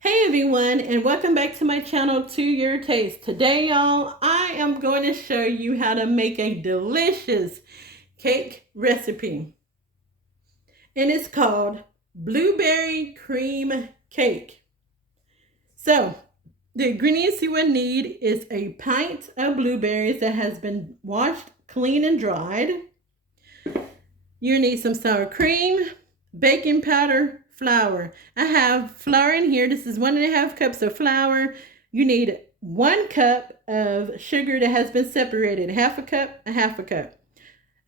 Hey everyone, and welcome back to my channel, To Your Taste. Today, y'all, I am going to show you how to make a delicious cake recipe. And it's called blueberry cream cake. So, the ingredients you will need is a pint of blueberries that has been washed, clean, and dried. You need some sour cream, baking powder, flour. I have flour in here. This is 1.5 cups of flour. You need 1 cup of sugar that has been separated. Half a cup, a half a cup.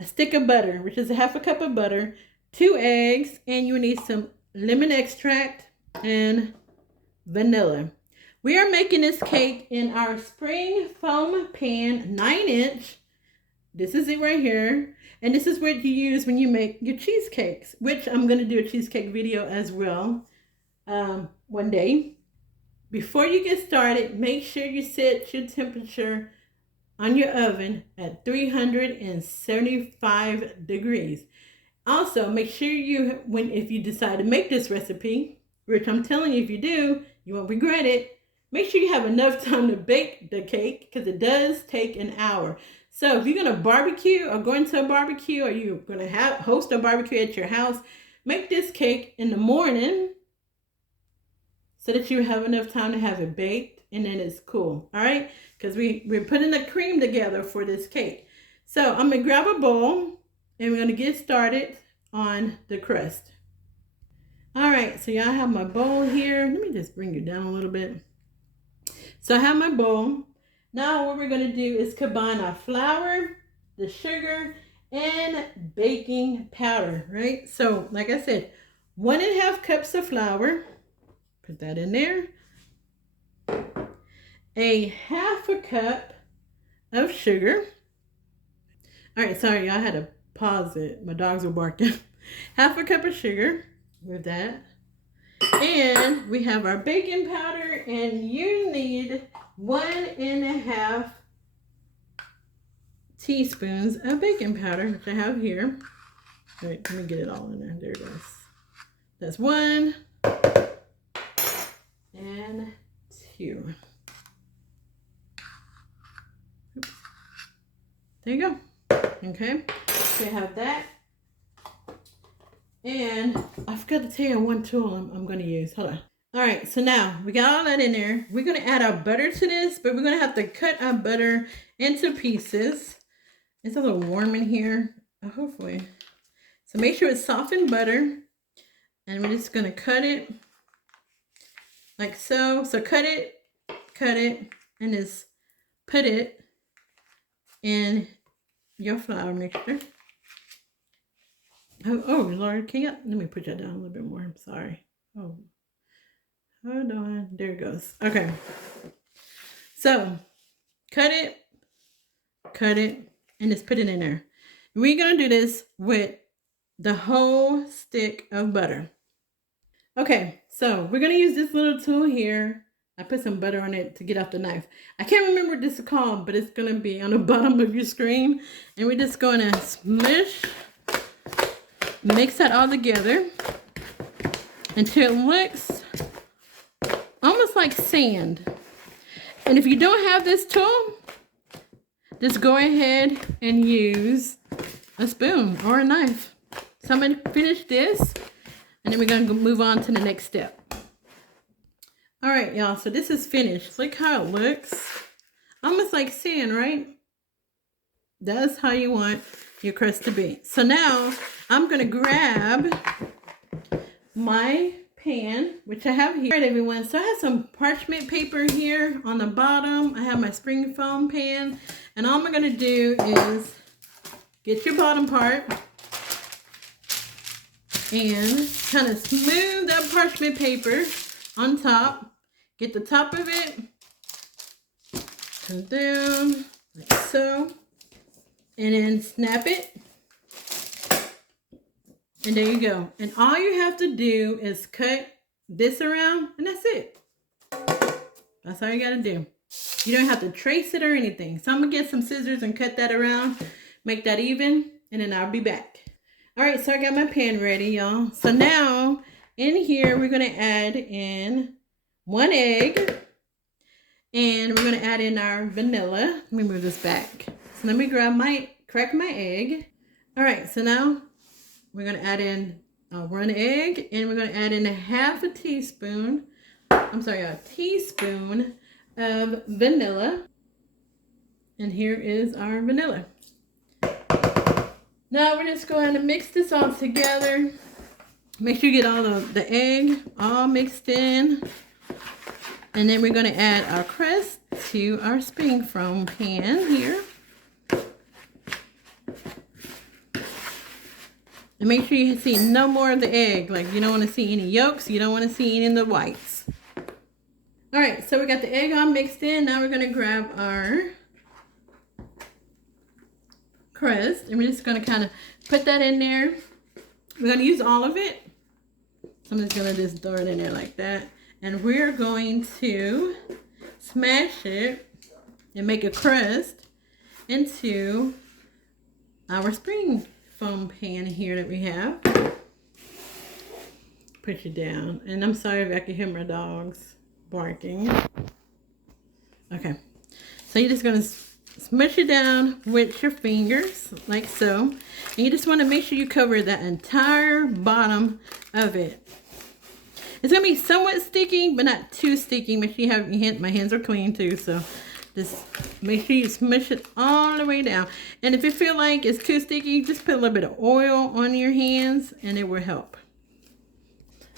A stick of butter, which is a half a cup of butter. 2 eggs, and you need some lemon extract and vanilla. We are making this cake in our spring foam pan, 9-inch. This is it right here. And this is what you use when you make your cheesecakes, which I'm going to do a cheesecake video as well one day. Before you get started, make sure you set your temperature on your oven at 375 degrees. Also, make sure if you decide to make this recipe, which I'm telling you, if you do, you won't regret it, make sure you have enough time to bake the cake because it does take an hour. So if you're going to barbecue or go into a barbecue or you're going to host a barbecue at your house, make this cake in the morning so that you have enough time to have it baked and then it's cool. All right? Because we're putting the cream together for this cake. So I'm going to grab a bowl and we're going to get started on the crust. All right. So y'all have my bowl here. Let me just bring it down a little bit. So I have my bowl. Now what we're going to do is combine our flour, the sugar, and baking powder, right? So like I said, 1.5 cups of flour. Put that in there. A half a cup of sugar. All right, sorry, I had to pause it. My dogs were barking. Half a cup of sugar with that. And we have our baking powder, and you need 1.5 teaspoons of baking powder, which I have here. All right, let me get it all in there. There it goes. That's 1 and 2. Oops. There you go. Okay, so I have that. And I forgot to tell you one tool I'm going to use. Hold on. All right, so now we got all that in there. We're going to add our butter to this, but we're going to have to cut our butter into pieces. It's a little warm in here, hopefully. So make sure it's softened butter. And we're just going to cut it like so. So cut it, and just put it in your flour mixture. Oh, Lord, let me put that down a little bit more. I'm sorry. Oh, hold on. There it goes. Okay. So, cut it, and just put it in there. We're going to do this with the whole stick of butter. Okay, so we're going to use this little tool here. I put some butter on it to get off the knife. I can't remember what this is called, but it's going to be on the bottom of your screen. And we're just going to mix that all together until it looks almost like sand. And if you don't have this tool, just go ahead and use a spoon or a knife. So I'm going to finish this, and then we're going to move on to the next step. All right, y'all, so this is finished. Look how it looks. Almost like sand, right? That's how you want your crust to be. So now I'm going to grab my pan, which I have here. All right, everyone. So I have some parchment paper here on the bottom. I have my spring foam pan. And all I'm going to do is get your bottom part and kind of smooth that parchment paper on top. Get the top of it. Come down like so. And then snap it. And there you go. And all you have to do is cut this around, and that's it. That's all you got to do. You don't have to trace it or anything. So I'm going to get some scissors and cut that around, make that even, and then I'll be back. All right, so I got my pan ready, y'all. So now in here, we're going to add in 1 egg, and we're going to add in our vanilla. Let me move this back. So let me crack my egg. All right, so now we're going to add in 1 egg, and we're going to add in a teaspoon of vanilla. And here is our vanilla. Now we're just going to mix this all together. Make sure you get all the egg all mixed in. And then we're going to add our crust to our spring foam pan here. And make sure you see no more of the egg. Like, you don't want to see any yolks. You don't want to see any of the whites. All right, so we got the egg all mixed in. Now we're going to grab our crust. And we're just going to kind of put that in there. We're going to use all of it. So I'm just going to just throw it in there like that. And we're going to smash it and make a crust into our spring foam pan here that we have. Push it down. And I'm sorry if I can hear my dogs barking. Okay. So you're just going to smush it down with your fingers like so. And you just want to make sure you cover the entire bottom of it. It's going to be somewhat sticky, but not too sticky. Make sure you have your hand. My hands are clean too, so just make sure you smush it all the way down. And if you feel like it's too sticky, just put a little bit of oil on your hands and it will help.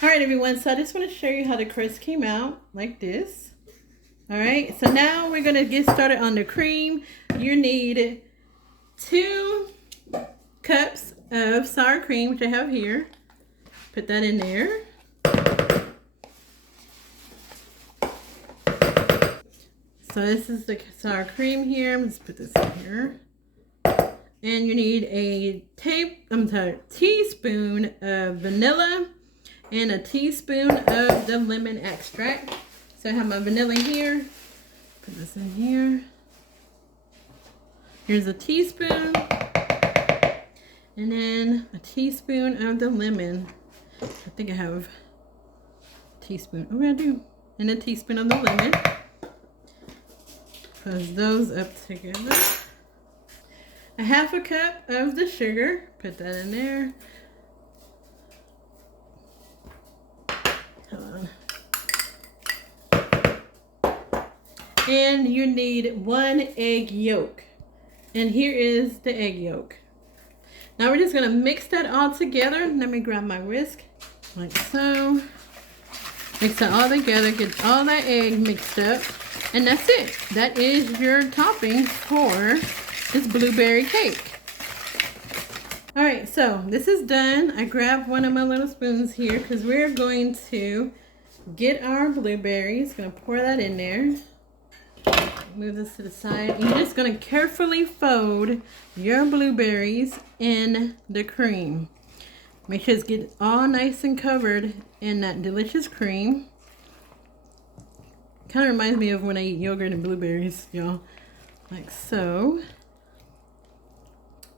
All right, everyone. So I just want to show you how the crust came out like this. All right. So now we're going to get started on the cream. You need 2 cups of sour cream, which I have here. Put that in there. So this is the sour cream here. Let's put this in here. And you need a teaspoon of vanilla and a teaspoon of the lemon extract. So I have my vanilla here. Put this in here. Here's a teaspoon. And then a teaspoon of the lemon. I think I have a teaspoon. Oh, I do. And a teaspoon of the lemon. Put those up together. A 1/2 cup of the sugar. Put that in there. Hold on. And you need 1 egg yolk. And here is the egg yolk. Now we're just going to mix that all together. Let me grab my whisk. Like so. Mix it all together. Get all that egg mixed up. And that's it. That is your topping for this blueberry cake. All right, so this is done. I grabbed one of my little spoons here because we're going to get our blueberries. Gonna pour that in there. Move this to the side. And you're just gonna carefully fold your blueberries in the cream. Make sure it's get all nice and covered in that delicious cream. Kind of reminds me of when I eat yogurt and blueberries, y'all. Like so.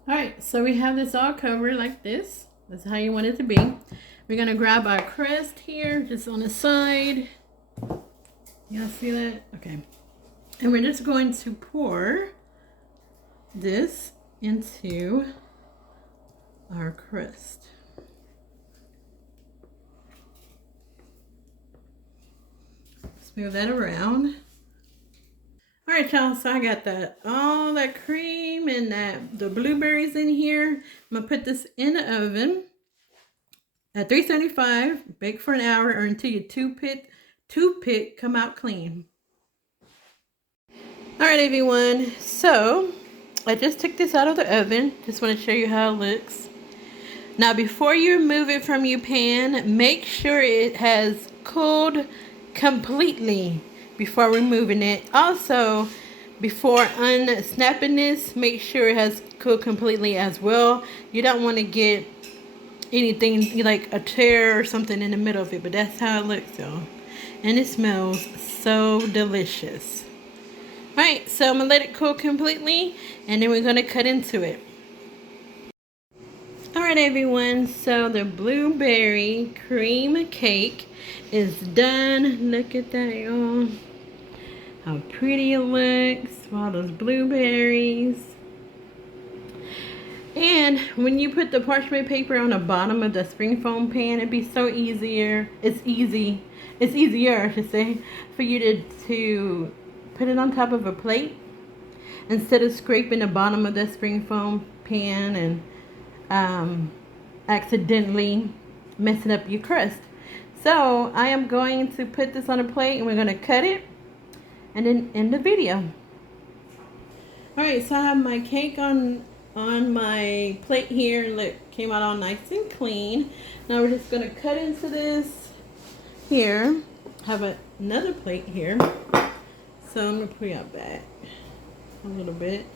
Alright, so we have this all covered like this. That's how you want it to be. We're going to grab our crust here, just on the side. Y'all see that? Okay. And we're just going to pour this into our crust. Move that around. All right, y'all, so I got all that cream and the blueberries in here. I'm gonna put this in the oven at 375, bake for an hour or until your toothpick come out clean. All right, everyone, so I just took this out of the oven. Just want to show you how it looks. Now, before you remove it from your pan, make sure it has cooled completely before removing it. Also, before unsnapping this, make sure it has cooled completely as well. You don't want to get anything like a tear or something in the middle of it, but that's how it looks, y'all. And it smells so delicious. Alright, so I'm gonna let it cool completely and then we're gonna cut into it. Alright, Alright everyone, so the blueberry cream cake is done. Look at that, y'all. How pretty it looks. All those blueberries. And when you put the parchment paper on the bottom of the spring foam pan, it'd be so easier. It's easier, I should say, for you to put it on top of a plate instead of scraping the bottom of the spring foam pan and accidentally messing up your crust. So I am going to put this on a plate and we're going to cut it and then end the video. Alright, so I have my cake on my plate here. Look, came out all nice and clean. Now we're just going to cut into this here. Have another plate here. So I'm going to put it back a little bit.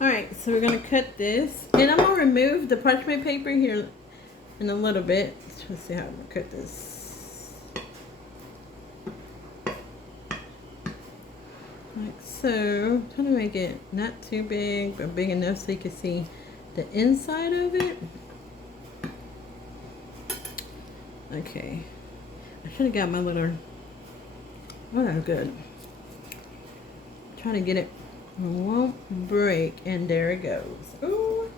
Alright, so we're going to cut this. And I'm going to remove the parchment paper here in a little bit. Let's see how I'm going to cut this. Like so. I'm trying to make it not too big, but big enough so you can see the inside of it. Okay. I should have got my little... Oh, that's good. Trying to get it. It won't break, and there it goes. Ooh.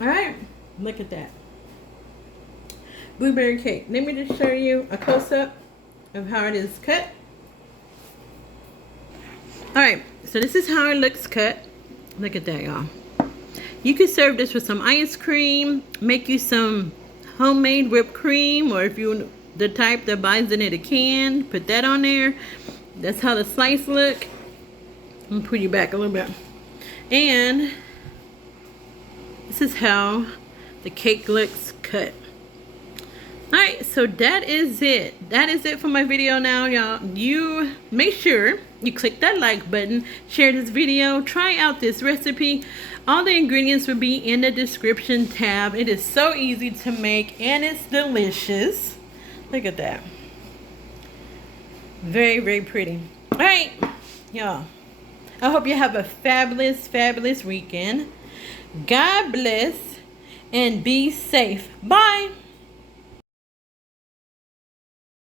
Alright, look at that. Blueberry cake. Let me just show you a close-up of how it is cut. Alright, so this is how it looks cut. Look at that, y'all. You could serve this with some ice cream, make you some homemade whipped cream, or if you're the type that buys it in a can, put that on there. That's how the slice look. I'm gonna put you back a little bit. And this is how the cake looks cut. Alright, so that is it. That is it for my video now, y'all. You make sure you click that like button, share this video, try out this recipe. All the ingredients will be in the description tab. It is so easy to make and it's delicious. Look at that. Very, very pretty. Alright, y'all. I hope you have a fabulous, fabulous weekend. God bless and be safe. Bye.